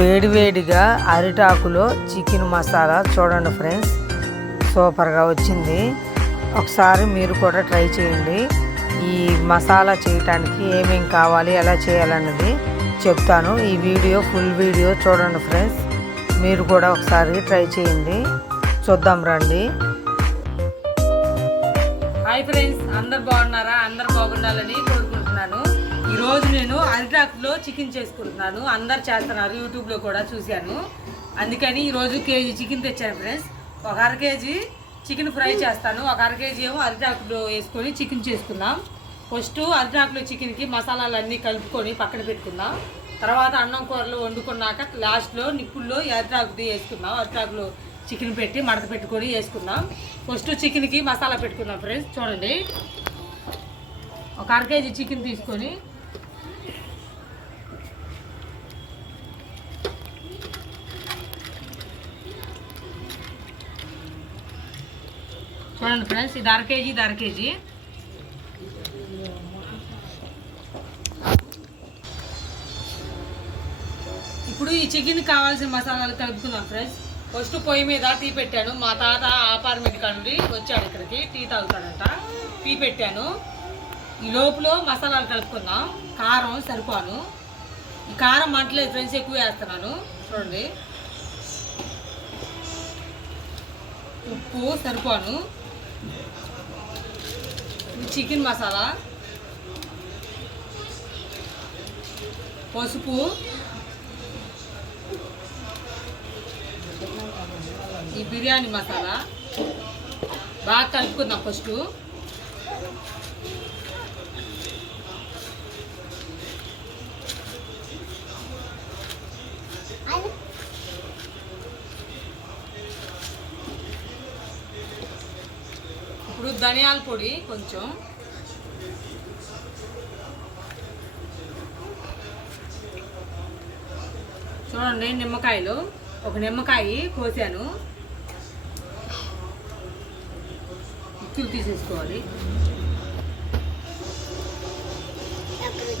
వేడివేడిగా అరిటాకులో చికెన్ మసాలా చూడండి ఫ్రెండ్స్. సూపర్గా వచ్చింది. ఒకసారి మీరు కూడా ట్రై చేయండి. ఈ మసాలా చేయటానికి ఏమేమి కావాలి ఎలా చేయాలన్నది చెప్తాను. ఈ వీడియో ఫుల్ వీడియో చూడండి ఫ్రెండ్స్. మీరు కూడా ఒకసారి ట్రై చేయండి. చూద్దాం రండి. హాయ్ ఫ్రెండ్స్ అందరు బాగున్నారా? అందరు బాగుండాలని కోరుకుంటున్నాను రోజు నేను అరిటాకులో చికెన్ చేసుకుంటున్నాను. అందరు చేస్తున్నారు యూట్యూబ్లో కూడా చూశాను. అందుకని ఈరోజు కేజీ చికెన్ తెచ్చాను ఫ్రెండ్స్. ఒక అర కేజీ చికెన్ ఫ్రై చేస్తాను. ఒక అర కేజీ ఏమో అరిటాకులో వేసుకొని చికెన్ చేసుకుందాం. ఫస్ట్ అరిటాకులో చికెన్కి మసాలాలు అన్నీ కలుపుకొని పక్కన పెట్టుకుందాం. తర్వాత అన్నం కూరలు వండుకున్నాక లాస్ట్లో నిప్పుల్లో అరిటాకుది వేసుకుందాం. అరిటాకులో చికెన్ పెట్టి మడత పెట్టుకొని వేసుకుందాం. ఫస్ట్ చికెన్కి మసాలా పెట్టుకుందాం ఫ్రెండ్స్. చూడండి. ఒక అర కేజీ చికెన్ తీసుకొని చూడండి ఫ్రెండ్స్ ఇది అర కేజీ ఇది అర కేజీ. ఇప్పుడు ఈ చికెన్ కావాల్సిన మసాలాలు కలుపుకుందాం ఫ్రెండ్స్. ఫస్ట్ పొయ్యి మీద టీ పెట్టాను. మా తాత అపార్ట్మెంట్ కండి వచ్చాడు ఇక్కడికి. టీ తాగుతాడంట. టీ పెట్టాను. ఈ లోపల మసాలాలు కలుపుకుందాం. కారం సరిపోను. ఈ కారం మంటలేదు ఫ్రెండ్స్ ఎక్కువ వేస్తున్నాను. చూడండి. ఉప్పు సరిపోను. చికెన్ మసాలా. పసుపు. ఈ బిర్యానీ మసాలా. బాగా కలుపుకుందాం ఫస్ట్ ఇప్పుడు ధనియాల పొడి కొంచెం. చూడండి నిమ్మకాయలు. ఒక నిమ్మకాయ కోసాను. ఇక్కులు తీసేసుకోవాలి.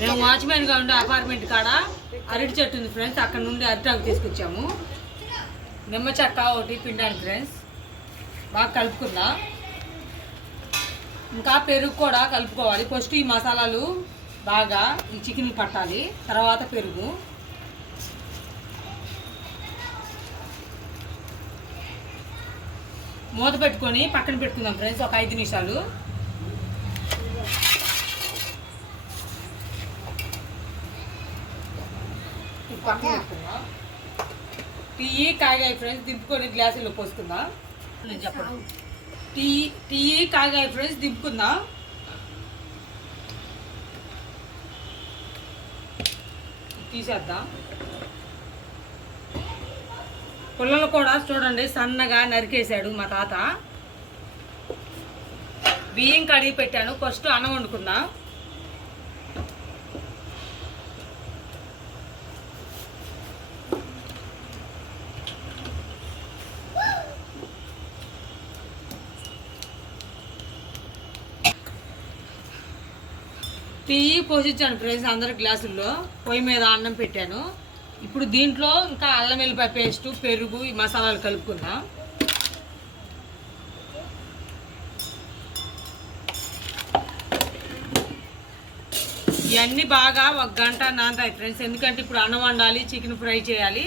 మేము వాచ్మెన్గా ఉండే అపార్ట్మెంట్ కాడ అరటి చెట్టు ఉంది ఫ్రెండ్స్ అక్కడ నుండి అరిటాకు తీసుకొచ్చాము. నిమ్మ చెక్క ఒకటి పిండాను ఫ్రెండ్స్. బాగా కలుపుకుందాం. ఇంకా పెరుగు కూడా కలుపుకోవాలి. ఫస్ట్ ఈ మసాలాలు బాగా ఈ చికెన్ పట్టాలి. తర్వాత పెరుగు. మూత పెట్టుకొని పక్కన పెట్టుకుందాం ఫ్రెండ్స్ ఒక ఐదు నిమిషాలు. పక్కన పెట్టుకుందాం. టీ కాగాయి ఫ్రెండ్స్ దింపుకొని గ్లాసులో పోసుకుందాం. నేను చెప్పడం టీ టీ కాగాయి ఫ్రెండ్స్ దింపుకుందాం? తీసేద్దాం? పుల్లలు కూడా చూడండి సన్నగా నరికేశాడు మా తాత. బియ్యం కడిగి పెట్టాను ఫస్ట్ అన్నం వండుకుందాం. టీ పోసించాను ఫ్రెండ్స్ అందరి గ్లాసుల్లో. పొయ్యి మీద అన్నం పెట్టాను. ఇప్పుడు దీంట్లో ఇంకా అల్లం వెల్లిపాయ పేస్ట్ పెరుగు ఈ మసాలాలు కలుపుకుందాం. ఇవన్నీ బాగా ఒక గంట నాంతాయి ఫ్రెండ్స్. ఎందుకంటే ఇప్పుడు అన్నం వండాలి చికెన్ ఫ్రై చేయాలి.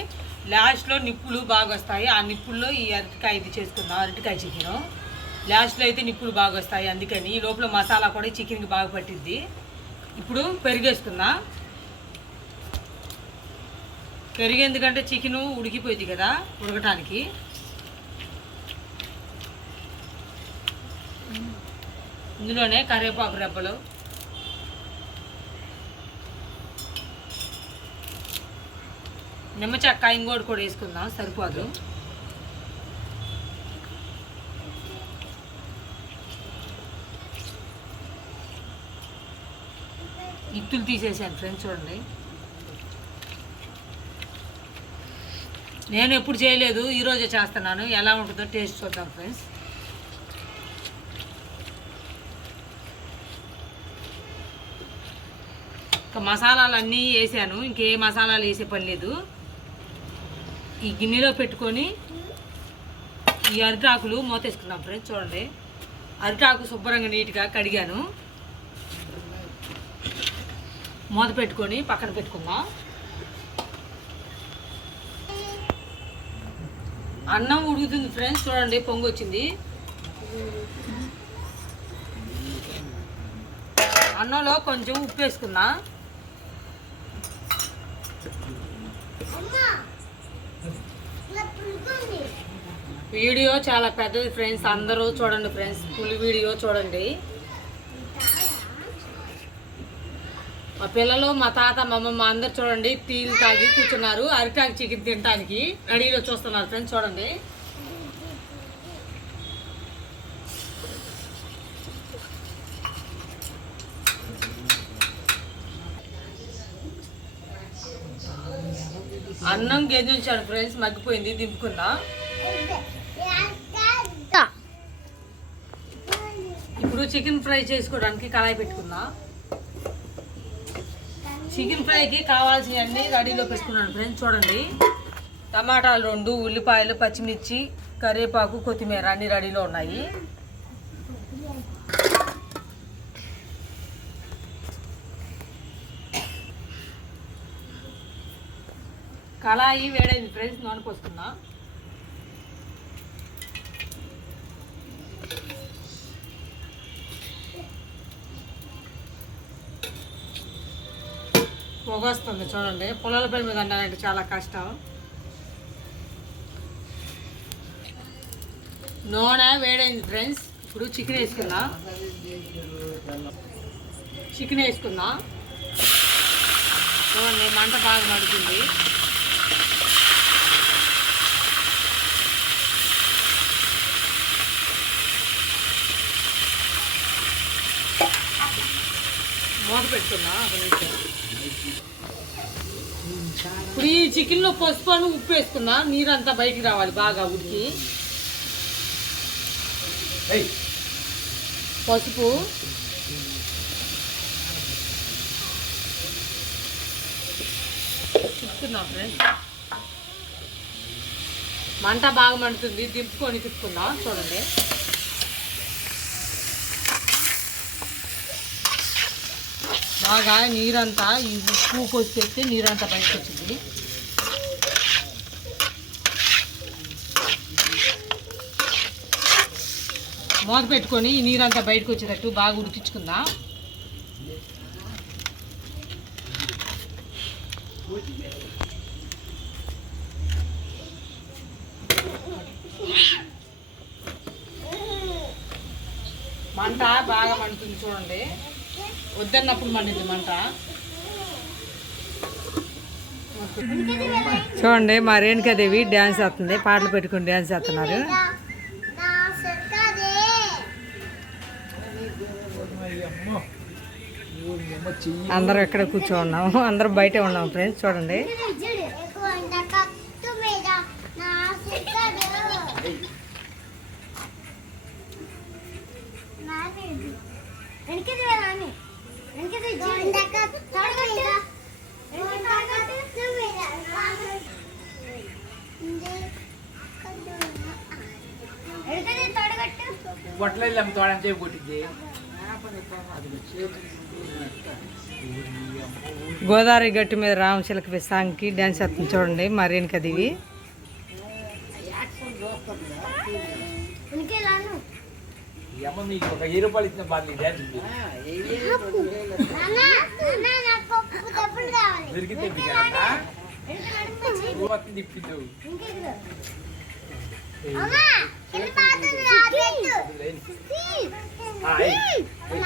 లాస్ట్లో నిప్పులు బాగా వస్తాయి. ఆ నిప్పుల్లో ఈ అరటికాయ ఇది చేసుకుందాం అరటికాయ చికెన్. లాస్ట్లో అయితే నిప్పులు బాగా వస్తాయి. అందుకని ఈ లోపల మసాలా కూడా చికెన్కి బాగా పట్టిద్ది. ఇప్పుడు పెరిగేసుకుందాం? పెరుగు ఎందుకంటే చికెను ఉడికిపోయింది కదా ఉడకటానికి. ఇందులోనే కరివేపాకు రెబ్బలు. నిమ్మ చెక్క ఇంకోటి కూడా వేసుకుందాం సరిపోదు. ఇత్తులు తీసేసాను ఫ్రెండ్స్ చూడండి. నేను ఎప్పుడు చేయలేదు ఈరోజే చేస్తున్నాను. ఎలా ఉంటుందో టేస్ట్ చూద్దాం ఫ్రెండ్స్. ఇంకా మసాలాలు అన్నీ వేసాను. ఇంకే మసాలాలు వేసే పని లేదు. ఈ గిన్నెలో పెట్టుకొని ఈ అరిటాకులు మూతేసుకున్నాం ఫ్రెండ్స్ చూడండి. అరిటాకు శుభ్రంగా నీట్గా కడిగాను. మూత పెట్టుకొని పక్కన పెట్టుకుందాం. అన్నం ఉడుకుతుంది ఫ్రెండ్స్ చూడండి పొంగు వచ్చింది. అన్నంలో కొంచెం ఉప్పు వేసుకుందా. వీడియో చాలా పెద్దది ఫ్రెండ్స్ అందరూ చూడండి ఫ్రెండ్స్ ఫుల్ వీడియో చూడండి. మా పిల్లలు మా తాత మా అమ్మమ్మ అందరు చూడండి టీలు తాగి కూర్చున్నారు అరిటాకు చికెన్ తినడానికి రెడీలో చూస్తున్నారు ఫ్రెండ్స్ చూడండి. అన్నం గెంజించాడు ఫ్రెండ్స్ మగ్గిపోయింది దింపుకుందా ఇప్పుడు చికెన్ ఫ్రై చేసుకోవడానికి కళాయి పెట్టుకుందా చికెన్ ఫ్రైకి కావాల్సినవన్నీ రెడీలో పెట్టుకున్నాను ఫ్రెండ్స్ చూడండి. టమాటాలు రెండు ఉల్లిపాయలు పచ్చిమిర్చి కరివేపాకు కొత్తిమీర అన్ని రెడీలో ఉన్నాయి. కళాయి వేడైంది ఫ్రెండ్స్ నూనె పోసుకున్నా పొగ వస్తుంది చూడండి. పొలాల పని మీద అన్నారంటే చాలా కష్టం. నూనె వేడైంది ఫ్రెండ్స్. ఇప్పుడు చికెన్ వేసుకుందాం? చికెన్ వేసుకుందాం? చూడండి మంట బాగా నడుతుంది మూత పెట్టుకున్నా ఒక నిమిషం. ఇప్పుడు ఈ చికెన్లో పసుపు అని ఉప్పు వేసుకున్నా నీరంతా బయటికి రావాలి బాగా ఉడికి. పసుపు. తిప్పుతున్నా ఫ్రెండ్స్. మంట బాగా మండుతుంది. దింపుకొని తిప్పుకుందాం. చూడండి. బాగా నీరంతా ఈ ఉప్పు పోసి నీరంతా బయటకు వచ్చింది మూత పెట్టుకొని ఈ నీరంతా బయటకు వచ్చేటట్టు బాగా ఉడికించుకుందాం. మంట బాగా మండుతుంది చూడండి. వద్దన్నప్పుడు మండింది మంట. చూడండి మా రేణుకాదేవి డ్యాన్స్ చేస్తుంది పాటలు పెట్టుకుని డ్యాన్స్ చేస్తున్నారు అందరం ఎక్కడ కూర్చో ఉన్నాము అందరం బయటే ఉన్నాము ఫ్రెండ్స్ చూడండి. బొట్టలు అమ్ముతాడని చెప్పి కొట్టింది గోదావరి గట్టు మీద రామచిలక సాంగ్కి డ్యాన్స్ చేస్తుంది చూడండి మా రేణుకాదేవి ఈ అమ్మ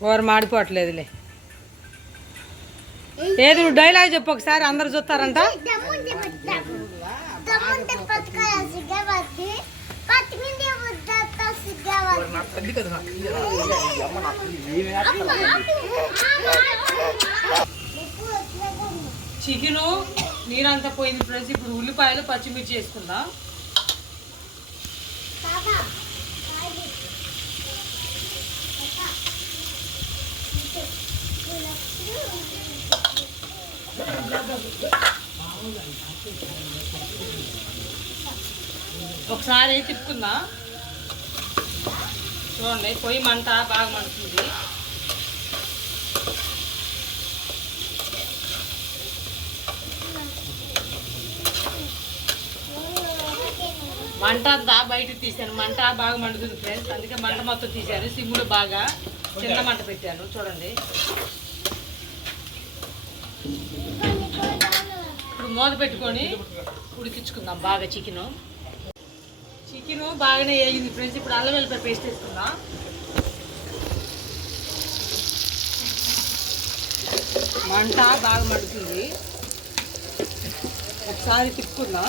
కూర మాడిపోవట్లేదులే. ఏది నువ్వు డైలాగ్ చెప్పు ఒకసారి అందరు చూస్తారంట. చికెను నీరంతా పోయింది ఫ్రెండ్స్. ఇప్పుడు ఉల్లిపాయలు పచ్చిమిర్చి వేసుకుందాం. ఒకసారి తిప్పుకుందాం? చూడండి పొయ్యి మంట బాగా మండుతుంది. మంట అంతా బయటకు తీశాను. మంట బాగా మండుతుంది ఫ్రెండ్స్ అందుకే మంట మొత్తం తీశాను. సిమ్ములు బాగా చిన్న మంట పెట్టాను. చూడండి. మూత పెట్టుకొని ఉడికించుకుందాం బాగా చికెను. చికెను బాగానే వేగింది ఫ్రెండ్స్. ఇప్పుడు అల్లం వెల్లిపాయ పేస్ట్ వేసుకుందాం. మంట బాగా మండుతుంది ఒకసారి తిప్పుకుందాం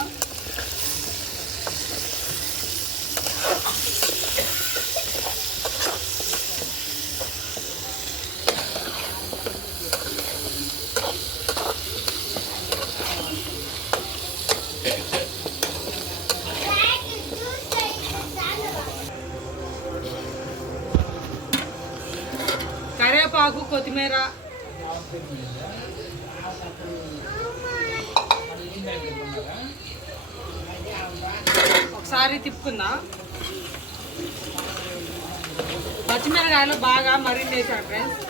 కరివేపాకు కొత్తిమీర ఒకసారి తిప్పుకుందాం? పచ్చిమిరకాయలు బాగా మరిన్ వేసాడు ఫ్రెండ్స్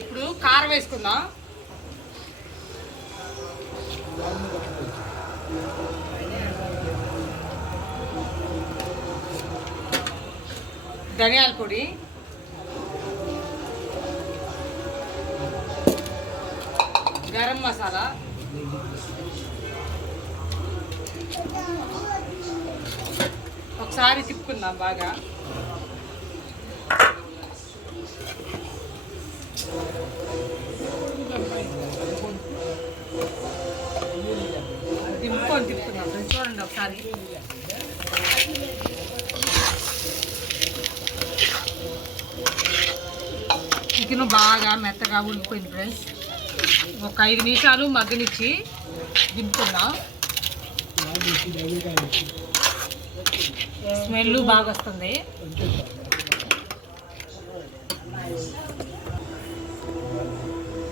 ఇప్పుడు కారం వేసుకుందాం? ధనియాల పొడి. గరం మసాలా. ఒకసారి తిప్పుకుందాం బాగా. దింపుకొని తిప్పుకుందాం. చూడండి ఒకసారి. చికెన్ బాగా మెత్తగా ఉడికిపోయింది ఫ్రెండ్స్. ఒక ఐదు నిమిషాలు మగ్గనిచ్చి దింపుకుందాం. స్మెల్ బాగా వస్తుంది.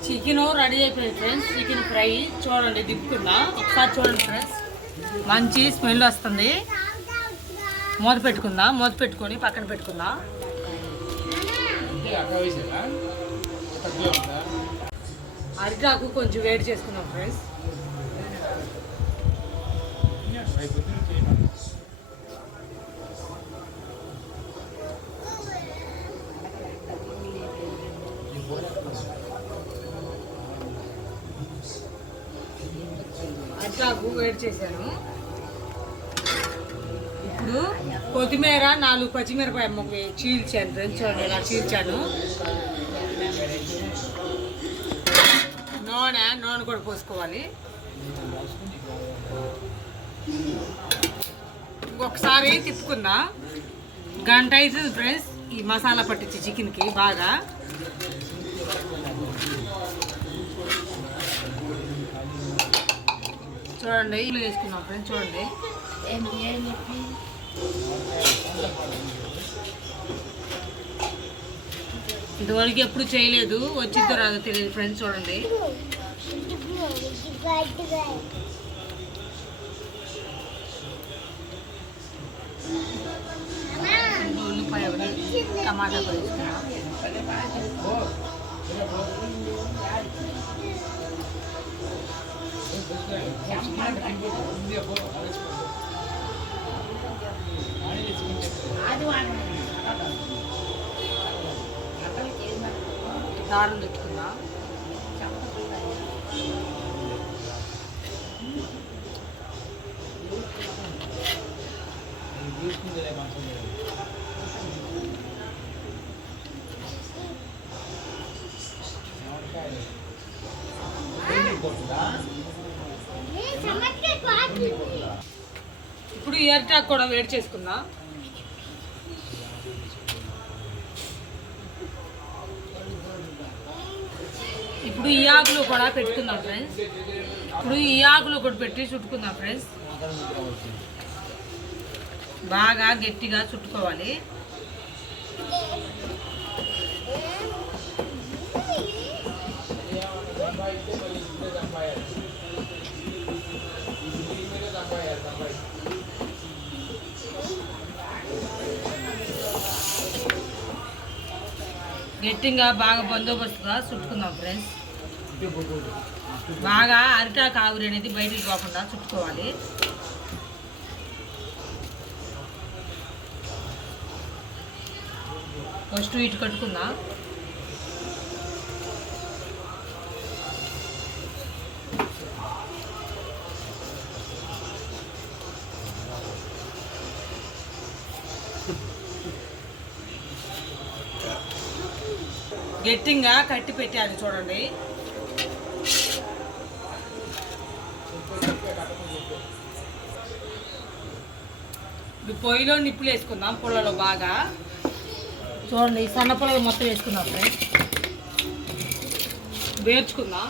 చికెన్ రెడీ అయిపోయింది ఫ్రెండ్స్. చికెన్ ఫ్రై చూడండి దింపుకుందాం. ఒకసారి చూడండి ఫ్రెండ్స్. మంచి స్మెల్ వస్తుంది. మూత పెట్టుకుందాం. మూత పెట్టుకొని పక్కన పెట్టుకుందాం. అరిటాకు కొంచెం వేడి చేసుకున్నాం ఫ్రెండ్స్. అరిటాకు వేడి చేశాను. కొత్తిమీర నాలుగు పచ్చిమిరపకాయ అమ్మకి చీల్చాను ఫ్రెండ్స్ చూడండి ఇలా చీల్చాను. నూనె నూనె కూడా పోసుకోవాలి. ఒకసారి తిప్పుకుందా. గంట అవుతుంది ఫ్రెండ్స్ ఈ మసాలా పట్టించి చికెన్కి బాగా. చూడండి ఇల్లు వేసుకున్నాం ఫ్రెండ్స్ చూడండి. ఇంతవరకు ఎప్పుడు చేయలేదు వచ్చిందో రాదో తెలియదు ఫ్రెండ్స్ చూడండి. ఉల్లిపాయ టమాటా కూడా వేసుకున్నాం దారులు ఇప్పుడు ఇయర్ టాక్ కూడా వేడి చేసుకుందాం? ఇప్పుడు ఈ ఆకులు కూడా పెట్టుకుందాం ఫ్రెండ్స్ ఇప్పుడు ఈ ఆకులు కూడా పెట్టి చుట్టుకుందాం ఫ్రెండ్స్ బాగా గట్టిగా చుట్టుకోవాలి. గట్టిగా బాగా బందోబస్తుగా చుట్టుకుందాం ఫ్రెండ్స్ బాగా అరిటాకు ఆవిరి అనేది బయటికి పోకుండా చుట్టుకోవాలి. ఫస్ట్ ఇటు కట్టుకుందాం? గట్టిగా కట్టి పెట్టాలి చూడండి. పొయ్యిలో నిప్పులు వేసుకుందాం పుల్లలో బాగా. చూడండి ఈ సన్న పుల్లలు మొత్తం వేసుకుందాం ఫ్రెండ్స్. వేర్చుకుందాం.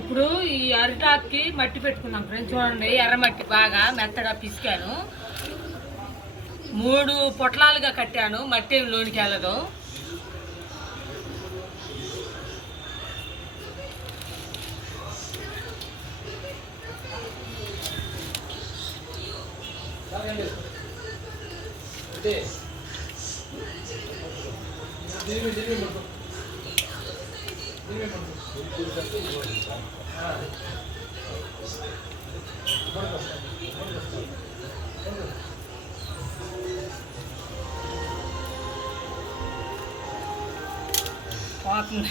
ఇప్పుడు ఈ అరిటాక్కి మట్టి పెట్టుకున్నాం ఫ్రెండ్స్. చూడండి ఎర్రమట్టి బాగా మెత్తగా పిసికాను. మూడు పొట్లాలుగా కట్టాను మట్టి లోనికి వెళ్ళదు. పోతుంది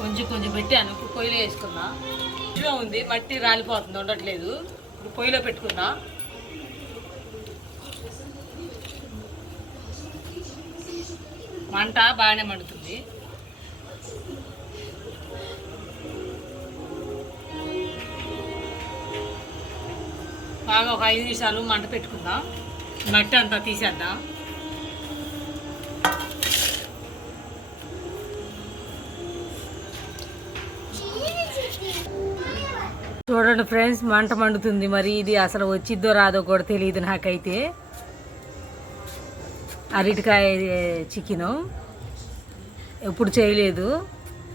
కొంచెం కొంచెం పెట్టాను ఇప్పుడు పొయ్యిలో వేసుకున్నా. ఇంట్లో ఉంది మట్టి రాలిపోతుంది ఉండట్లేదు. ఇప్పుడు పొయ్యిలో పెట్టుకున్నా. మంట బాగానే మండుతుంది. బాగా ఒక ఐదు నిమిషాలు మంట పెట్టుకుందాం మట్టి అంతా తీసేద్దాం. చూడండి ఫ్రెండ్స్ మంట మండుతుంది. మరి ఇది అసలు వచ్చిద్దో రాదో కూడా తెలియదు నాకైతే. అరటికాయ చికెను. ఎప్పుడు చేయలేదు.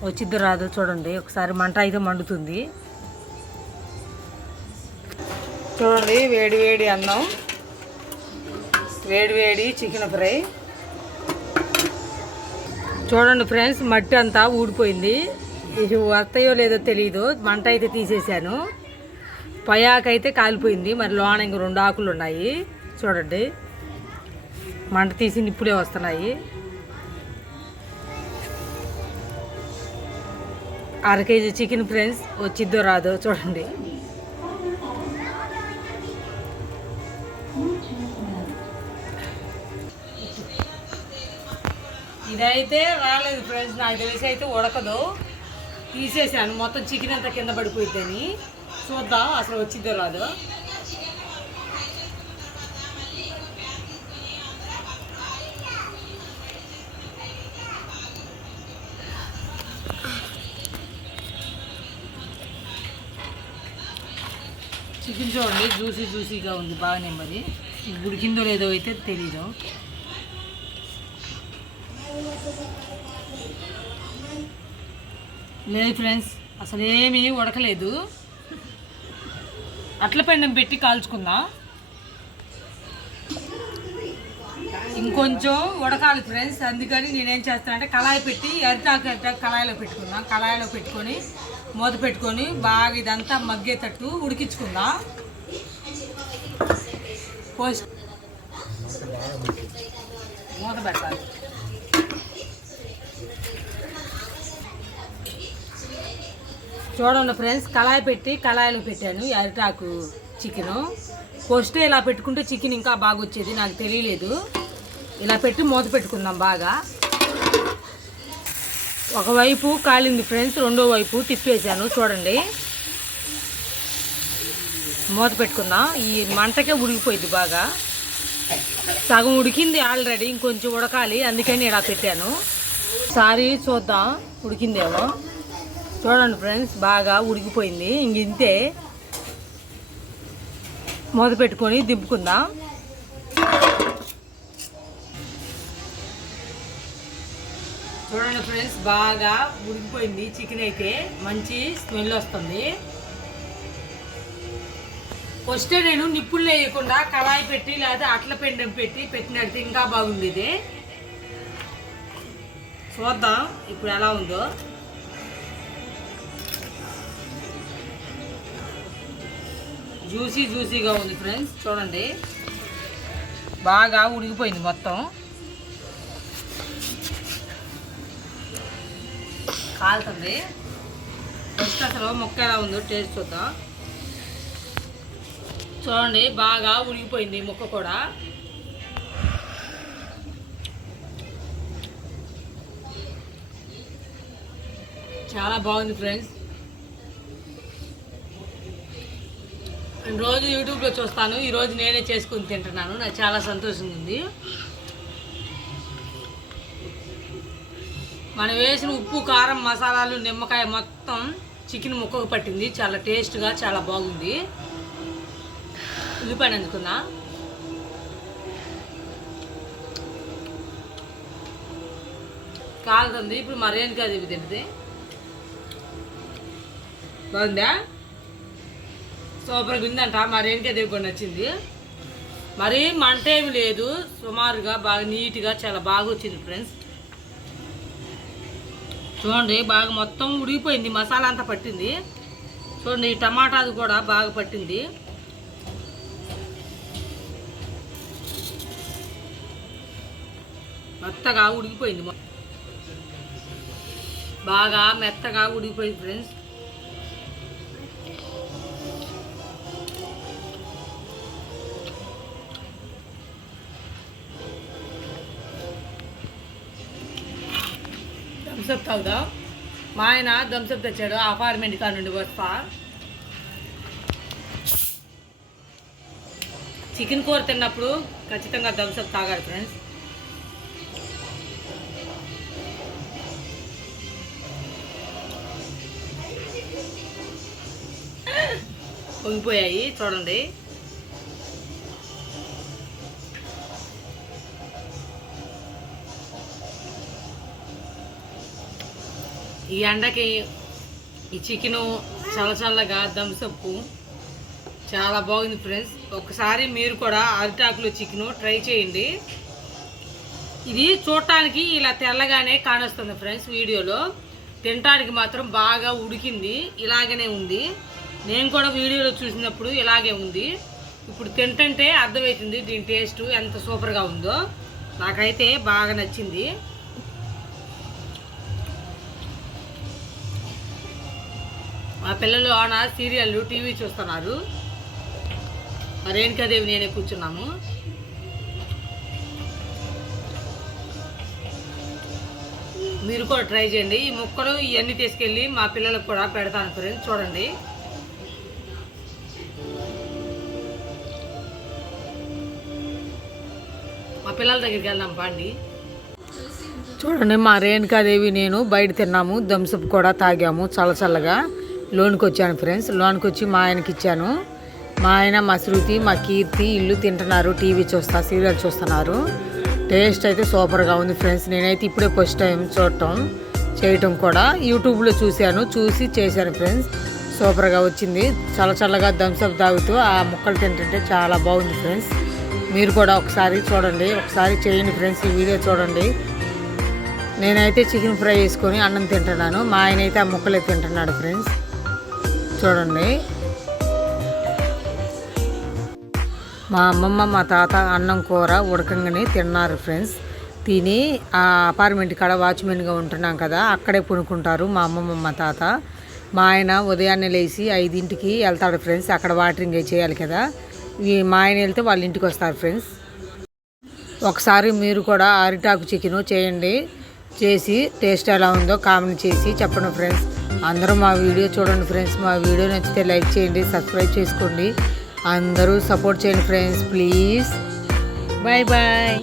వచ్చిద్దో రాదో చూడండి. ఒకసారి మంట అయితే మండుతుంది. చూడండి వేడి వేడి అన్నం. వేడి వేడి చికెన్ ఫ్రై. చూడండి ఫ్రెండ్స్ మట్టి అంతా ఊడిపోయింది. ఇది వస్తాయో లేదో తెలియదు మంట అయితే తీసేసాను పై కాలిపోయింది. మరి లోన ఇంక రెండు ఆకులు ఉన్నాయి. చూడండి. మంట తీసి ఇప్పుడే వస్తున్నాయి. అర కేజీ చికెన్ ఫ్రెండ్స్ వచ్చిద్దో రాదో చూడండి. ఇదైతే రాలేదు ఫ్రెండ్స్. నాకు తెలిసి అయితే ఉడకదు. తీసేసాను మొత్తం చికెన్ అంతా కింద పడిపోయిద్దని. చూద్దాం అసలు వచ్చిద్దో రాదు. చికెన్ చూడండి జ్యూసీ జ్యూసీగా ఉంది బాగానే మరి. ఉడికిందో లేదో అయితే తెలీదు. లేదు ఫ్రెండ్స్ అసలు ఏమీ ఉడకలేదు. అట్ల పెండం పెట్టి కాల్చుకుందాం? ఇంకొంచెం ఉడకాలి ఫ్రెండ్స్ అందుకని నేనేం చేస్తానంటే కళాయి పెట్టి ఎరిటాకు ఎరిటాకు కళాయిలో పెట్టుకుందాం కళాయిలో పెట్టుకొని మూత పెట్టుకొని బాగా ఇదంతా మగ్గేటట్టు ఉడికించుకుందాం? పోస్ మూత పెట్టాలి చూడండి ఫ్రెండ్స్ కళాయి పెట్టి కళాయిలో పెట్టాను ఈ అరిటాకు చికెను. ఫస్ట్ ఇలా పెట్టుకుంటే చికెన్ ఇంకా బాగా వచ్చేది నాకు తెలియలేదు. ఇలా పెట్టి మూత పెట్టుకుందాం బాగా. ఒకవైపు కాలింది ఫ్రెండ్స్ రెండో వైపు తిప్పేశాను చూడండి. మూత పెట్టుకుందాం. ఈ మంటకే ఉడికిపోయింది బాగా. సగం ఉడికింది ఆల్రెడీ ఇంకొంచెం ఉడకాలి అందుకని ఇలా పెట్టాను. సారీ చూద్దాం ఉడికిందేమో. చూడండి ఫ్రెండ్స్ బాగా ఉడికిపోయింది. ఇంక ఇంతే మూత పెట్టుకొని దింపుకుందాం. చూడండి ఫ్రెండ్స్ బాగా ఉడికిపోయింది. చికెన్ అయితే మంచి స్మెల్ వస్తుంది. ఫస్ట్ నేను నిప్పులు వేయకుండా కళాయి పెట్టి లేదా అట్ల పెండం పెట్టి పెట్టినట్టు ఇంకా బాగుంది ఇది. చూద్దాం ఇప్పుడు ఎలా ఉందో. జ్యూసీ జ్యూసీగా ఉంది ఫ్రెండ్స్. చూడండి. బాగా ఉడికిపోయింది మొత్తం. కాలుతుంది. ఫస్ట్ అసలు మొక్క ఎలా ఉందో టేస్ట్ చూద్దాం. చూడండి బాగా ఉడికిపోయింది ముక్క కూడా. చాలా బాగుంది ఫ్రెండ్స్. నేను రోజు యూట్యూబ్లో చూస్తాను. ఈరోజు నేనే చేసుకుని తింటున్నాను. నాకు చాలా సంతోషంగా ఉంది. మనం వేసిన ఉప్పు కారం మసాలాలు నిమ్మకాయ మొత్తం చికెన్ ముక్కకు పట్టింది. చాలా టేస్ట్గా చాలా బాగుంది. ఉల్లిపాయలు అందుకున్నా కాలుతుంది. ఇప్పుడు మరేందుకు అది తింటుంది. బాగుందా? సూపర్గా ఉందంట. మరేందుకు అది కూడా నచ్చింది. మరి మంట ఏమి లేదు. సుమారుగా బాగా నీట్గా చాలా బాగా వచ్చింది ఫ్రెండ్స్. చూడండి బాగా మొత్తం ఉడిగిపోయింది మసాలా అంతా పట్టింది. చూడండి ఈ టమాటాది కూడా బాగా పట్టింది. మెత్తగా ఉడికిపోయింది. బాగా మెత్తగా ఉడికిపోయింది ఫ్రెండ్స్. తాగుదాం మా ఆయన థమ్స్అప్ తెచ్చాడు అపార్ట్మెంట్ కాడ నుండి వస్తా? చికెన్ కూర తిన్నప్పుడు ఖచ్చితంగా థమ్స్అప్ తాగాలి ఫ్రెండ్స్ పొంగిపోయాయి చూడండి. ఈ ఎండకి ఈ చికెను చల్ల చల్లగా దంసప్పు చాలా బాగుంది ఫ్రెండ్స్. ఒకసారి మీరు కూడా అరిటాకులో చికెను ట్రై చేయండి. ఇది చూడటానికి ఇలా తెల్లగానే కానొస్తుంది ఫ్రెండ్స్ వీడియోలో. తినటానికి మాత్రం బాగా ఉడికింది. ఇలాగనే ఉంది. నేను కూడా వీడియోలో చూసినప్పుడు ఇలాగే ఉంది. ఇప్పుడు తింటుంటే అర్థమవుతుంది దీని టేస్ట్ ఎంత సూపర్గా ఉందో. నాకైతే బాగా నచ్చింది. మా పిల్లలు ఆన సీరియళ్ళు టీవీ చూస్తున్నారు. రేణుకాదేవి నేనే కూర్చున్నాము. మీరు కూడా ట్రై చేయండి. ఈ ముక్కలు ఇవన్నీ తీసుకెళ్ళి మా పిల్లలకు కూడా పెడతాను ఫ్రెండ్స్. చూడండి. మా పిల్లల దగ్గరికి వెళ్దాం పండి. చూడండి మా రేణుకాదేవి నేను బయట తిన్నాము. దమ్సప్ కూడా తాగాము చల్ల చల్లగా లోన్కి వచ్చాను ఫ్రెండ్స్. లోన్కి వచ్చి మా ఆయనకి ఇచ్చాను మా ఆయన మా శృతి మా కీర్తి ఇల్లు తింటున్నారు టీవీ చూస్తా సీరియల్ చూస్తున్నారు. టేస్ట్ అయితే సూపర్గా ఉంది ఫ్రెండ్స్. నేనైతే ఇప్పుడే ఫస్ట్ టైం చూడటం చేయటం కూడా. యూట్యూబ్లో చూశాను చూసి చేశాను ఫ్రెండ్స్. సూపర్గా వచ్చింది. చల్ల చల్లగా థమ్స్అప్ తాగుతూ ఆ ముక్కలు తింటుంటే చాలా బాగుంది ఫ్రెండ్స్. మీరు కూడా ఒకసారి చూడండి ఒకసారి చేయండి ఫ్రెండ్స్ ఈ వీడియో చూడండి. నేనైతే చికెన్ ఫ్రై వేసుకొని అన్నం తింటున్నాను. మా ఆయన అయితే ఆ ముక్కలే తింటున్నాడు ఫ్రెండ్స్. చూడండి. మా అమ్మమ్మ మా తాత అన్నం కూర ఉడకంగానే తిన్నారు ఫ్రెండ్స్. తిని ఆ అపార్ట్మెంట్ కాడ వాచ్మెన్గా ఉంటున్నాం కదా అక్కడే పునుకుంటారు మా అమ్మమ్మ మా తాత. మా ఆయన ఉదయాన్నే లేచి ఐదింటికి వెళ్తాడు ఫ్రెండ్స్ అక్కడ వాటరింగ్ చేయాలి కదా. ఈ మా ఆయన వెళ్తే వాళ్ళ ఇంటికి వస్తారు ఫ్రెండ్స్. ఒకసారి మీరు కూడా అరిటాకు చికెను చేయండి చేసి టేస్ట్ ఎలా ఉందో కామెంట్ చేసి చెప్పండి ఫ్రెండ్స్. అందరూ మా వీడియో చూడండి ఫ్రెండ్స్. మా వీడియో నచ్చితే లైక్ చేయండి సబ్స్క్రైబ్ చేసుకోండి. అందరూ సపోర్ట్ చేయండి ఫ్రెండ్స్ ప్లీజ్. Bye bye.